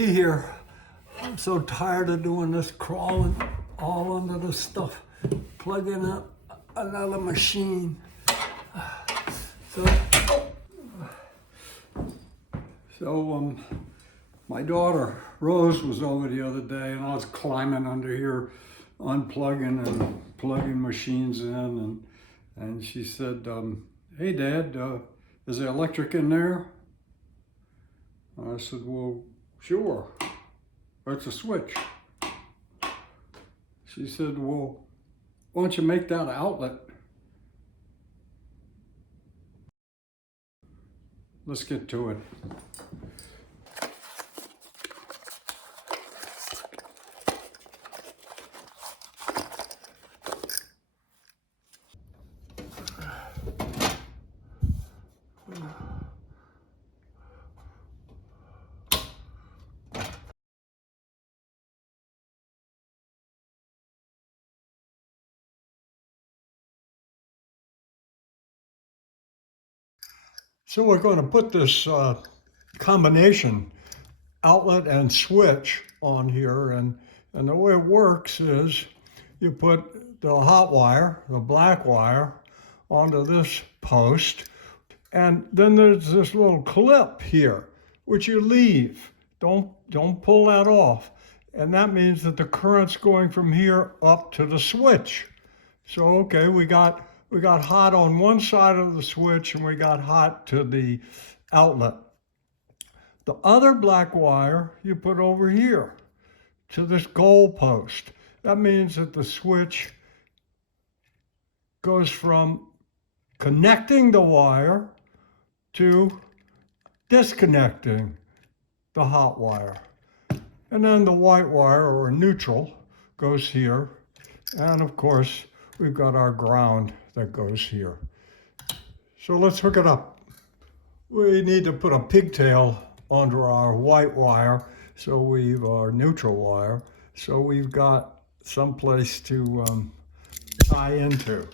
see here, I'm so tired of doing this crawling all under the stuff, plugging up another machine. So, my daughter Rose was over the other day, and I was climbing under here, unplugging and plugging machines in, and she said, "Hey, Dad, is there electric in there?" I said, "Well, sure. That's a switch." She said, "Well, why don't you make that an outlet?" Let's get to it. So we're going to put this combination outlet and switch on here, and the way it works is you put the hot wire, the black wire, onto this post, and then there's this little clip here which you leave. Don't pull that off, and that means that the current's going from here up to the switch. So okay, we got hot on one side of the switch and we got hot to the outlet. The other black wire you put over here to this goal post. That means that the switch goes from connecting the wire to disconnecting the hot wire. And then the white wire, or neutral, goes here. And of course, we've got our ground that goes here. So let's hook it up. We need to put a pigtail under our white wire, our neutral wire, so we've got some place to tie into.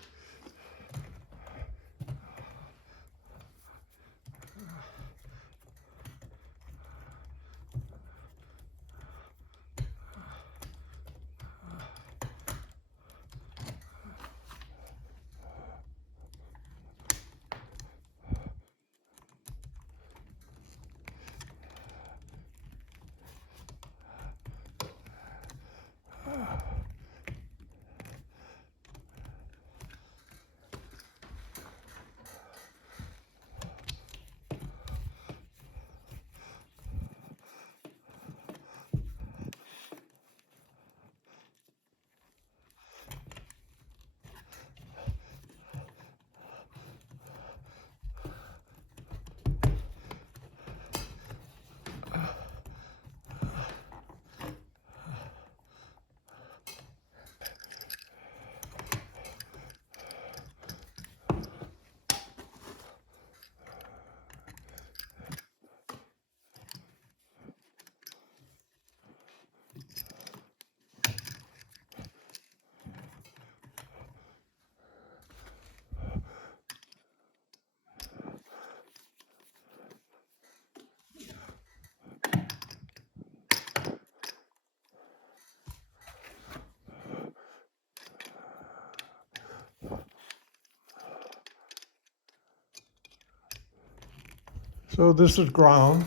So this is ground,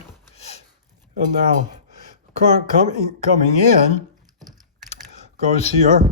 and now current coming in goes here.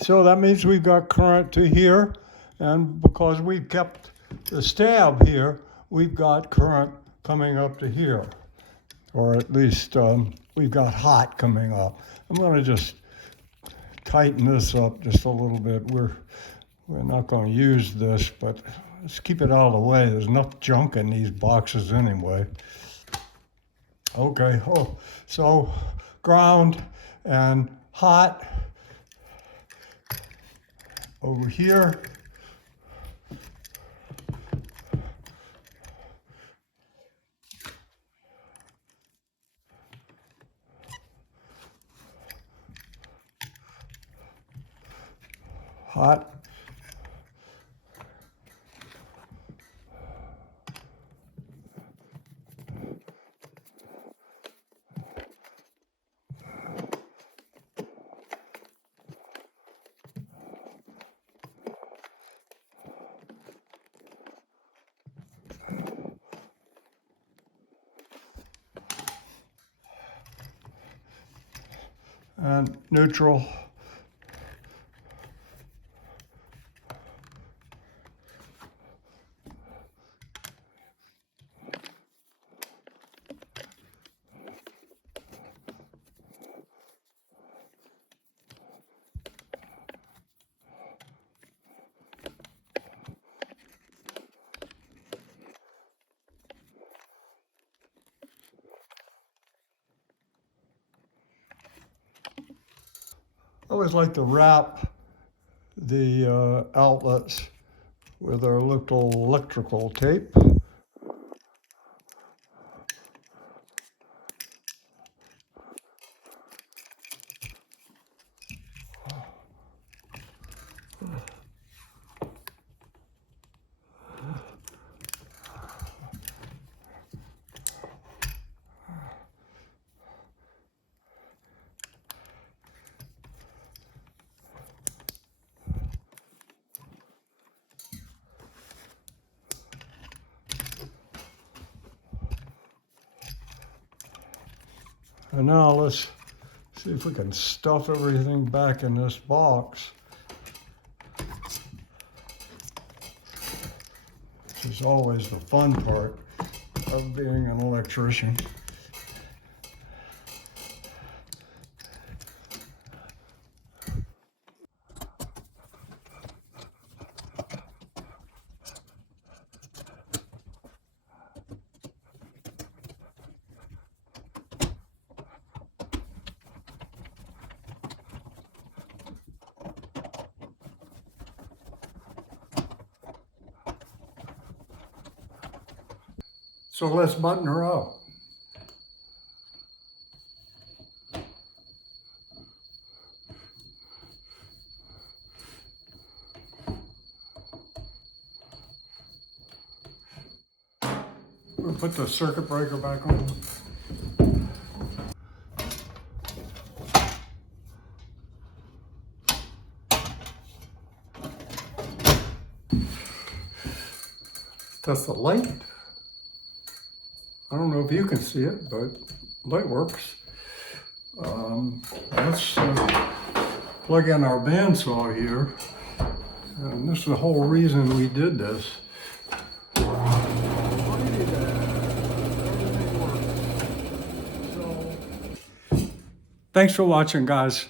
So that means we've got current to here, and because we've kept the stab here, we've got current coming up to here, or at least we've got hot coming up. I'm going to just tighten this up just a little bit. We're not going to use this, but Let's keep it out of the way. There's enough junk in these boxes anyway. Okay, oh, so ground and hot over here. Hot. And neutral. I always like to wrap the outlets with our little electrical tape. And now let's see if we can stuff everything back in this box. Which is always the fun part of being an electrician. So let's button her up. We'll put the circuit breaker back on. Test the light. I don't know if you can see it, but light works. Let's plug in our bandsaw here. And this is the whole reason we did this. Thanks for watching, guys.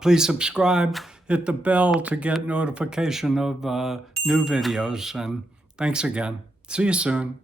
Please subscribe, hit the bell to get notification of new videos, and thanks again. See you soon.